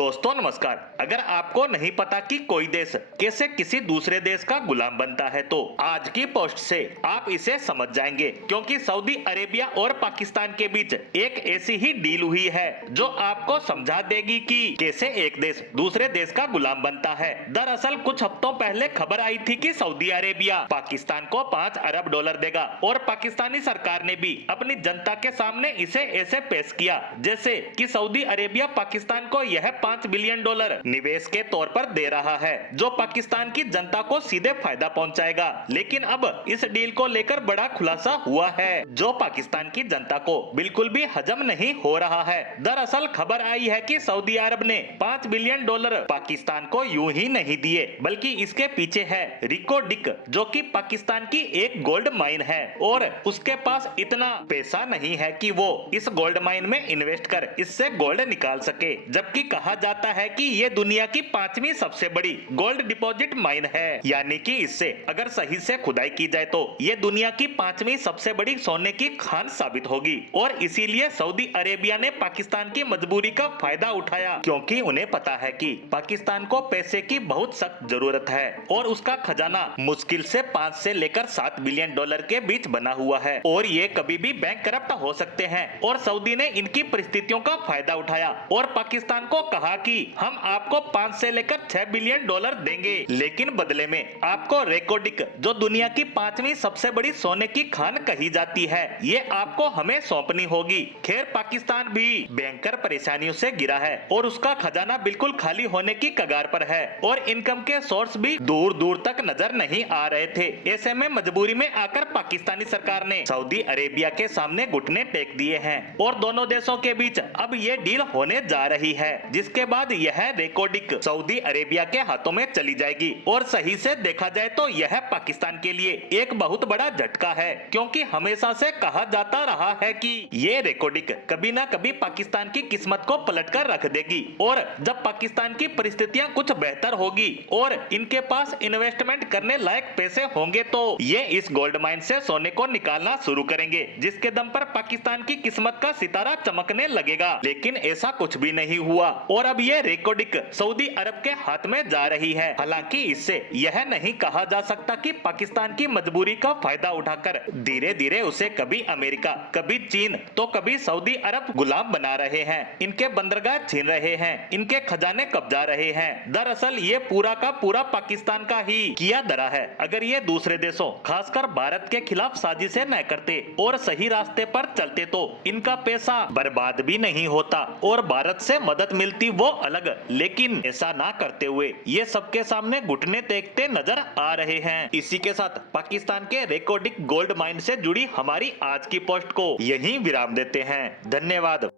दोस्तों नमस्कार। अगर आपको नहीं पता कि कोई देश कैसे किसी दूसरे देश का गुलाम बनता है तो आज की पोस्ट से आप इसे समझ जाएंगे, क्योंकि सऊदी अरेबिया और पाकिस्तान के बीच एक ऐसी ही डील हुई है जो आपको समझा देगी कि कैसे एक देश दूसरे देश का गुलाम बनता है। दरअसल कुछ हफ्तों पहले खबर आई थी कि सऊदी अरेबिया पाकिस्तान को $5 अरब देगा और पाकिस्तानी सरकार ने भी अपनी जनता के सामने इसे ऐसे पेश किया जैसे कि सऊदी अरेबिया पाकिस्तान को यह $5 बिलियन निवेश के तौर पर दे रहा है, जो पाकिस्तान की जनता को सीधे फायदा पहुंचाएगा। लेकिन अब इस डील को लेकर बड़ा खुलासा हुआ है जो पाकिस्तान की जनता को बिल्कुल भी हजम नहीं हो रहा है। दरअसल खबर आई है कि सऊदी अरब ने $5 बिलियन पाकिस्तान को यूं ही नहीं दिए, बल्कि इसके पीछे है रिको डिक, जो कि पाकिस्तान की एक गोल्ड माइन है और उसके पास इतना पैसा नहीं है कि वो इस गोल्ड माइन में इन्वेस्ट कर इससे गोल्ड निकाल सके। जबकि कहा जाता है कि ये दुनिया की 5वीं सबसे बड़ी गोल्ड डिपॉजिट माइन है, यानी कि इससे अगर सही से खुदाई की जाए तो ये दुनिया की 5वीं सबसे बड़ी सोने की खान साबित होगी। और इसीलिए सऊदी अरेबिया ने पाकिस्तान की मजबूरी का फायदा उठाया, क्योंकि उन्हें पता है कि पाकिस्तान को पैसे की बहुत सख्त जरूरत है और उसका खजाना मुश्किल से 5 से लेकर $7 बिलियन के बीच बना हुआ है और ये कभी भी बैंक करप्ट हो सकते हैं। और सऊदी ने इनकी परिस्थितियों का फायदा उठाया और पाकिस्तान को कहा कि हम आपको 5 से लेकर $6 बिलियन देंगे, लेकिन बदले में आपको रेकोडिक, जो दुनिया की 5वीं सबसे बड़ी सोने की खान कही जाती है, ये आपको हमें सौंपनी होगी। खैर पाकिस्तान भी भयंकर परेशानियों से घिरा है और उसका खजाना बिल्कुल खाली होने की कगार पर है और इनकम के सोर्स भी दूर दूर तक नजर नहीं आ रहे थे। ऐसे में मजबूरी में आकर पाकिस्तानी सरकार ने सऊदी अरेबिया के सामने घुटने टेक दिए हैं और दोनों देशों के बीच अब ये डील होने जा रही है, जिसके बाद यह रेकोडिक सऊदी अरेबिया के हाथों में चली जाएगी। और सही से देखा जाए तो यह पाकिस्तान के लिए एक बहुत बड़ा झटका है, क्योंकि हमेशा से कहा जाता रहा है कि ये रेकोडिक कभी ना कभी पाकिस्तान की किस्मत को पलट कर रख देगी और जब पाकिस्तान की परिस्थितियां कुछ बेहतर होगी और इनके पास इन्वेस्टमेंट करने लायक पैसे होंगे तो ये इस गोल्ड माइन से सोने को निकालना शुरू करेंगे, जिसके दम पर पाकिस्तान की किस्मत का सितारा चमकने लगेगा। लेकिन ऐसा कुछ भी नहीं हुआ और अब ये रेकोडिक सऊदी अरब के हाथ में जा रही है। हालांकि इससे यह नहीं कहा जा सकता कि पाकिस्तान की मजबूरी का फायदा उठाकर धीरे धीरे उसे कभी अमेरिका, कभी चीन तो कभी सऊदी अरब गुलाम बना रहे हैं, इनके बंदरगाह छीन रहे हैं, इनके खजाने कब्जा रहे हैं। दरअसल ये पूरा का पूरा पाकिस्तान का ही किया धरा है। अगर ये दूसरे देशों खासकर भारत के खिलाफ साजिशें न करते और सही रास्ते पर चलते तो इनका पैसा बर्बाद भी नहीं होता और भारत से मदद मिलती वो अलग। लेकिन ऐसा ना करते हुए ये सबके सामने घुटने टेकते नजर आ रहे हैं। इसी के साथ पाकिस्तान के रेकोडिक गोल्ड माइन से जुड़ी हमारी आज की पोस्ट को यहीं विराम देते हैं। धन्यवाद।